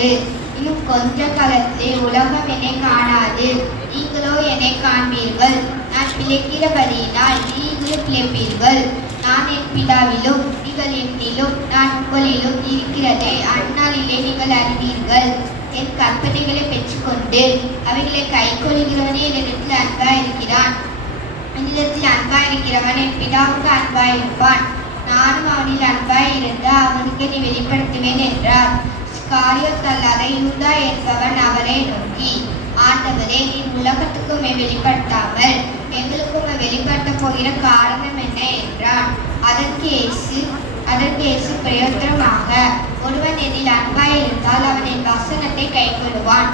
உண்டு. இன்னும் கொஞ்ச காலத்திலே உலகம் என்னை காணாது, நீங்களோ என்னை காண்பீர்கள். நான் பிழைக்கிறபடியினால் நீங்களும் பிழைப்பீர்கள். நான் என் பிதாவிலும் நீங்கள் என்னிலும் நான் உங்களிலும் இருக்கிறதை அந்நாளிலே நீங்கள் அறிவீர்கள். என் கற்பனைகளை பெற்றுக்கொண்டு அவைகளை கைக்கொள்கிறவனே என்னிடத்தில் அன்பாயிருக்கிறான். என்னிடத்தில் அன்பாயிருக்கிறவன் என் பிதாவுக்கு அன்பாயிருப்பான். நானும் அவனில் அன்பாயிருந்து அவனுக்கு நீ வெளிப்படுத்துவேன் என்றார். ஸ்காரியோத் அல்லாத யூதா என்பவன் அவரை நோக்கி, ஆண்டவரே, நீர் உலகத்துக்கு வெளிப்படுத்தாமல் எங்களுக்கு வெளிப்படுத்தப் போகிற காரணம் என்ன என்றான். அதற்கு இயேசு பிரயோஜனமாக, ஒருவன் என்னில் அன்பாயிருந்தால் அவன் என் வசனத்தை கைக்கொள்ளுவான்.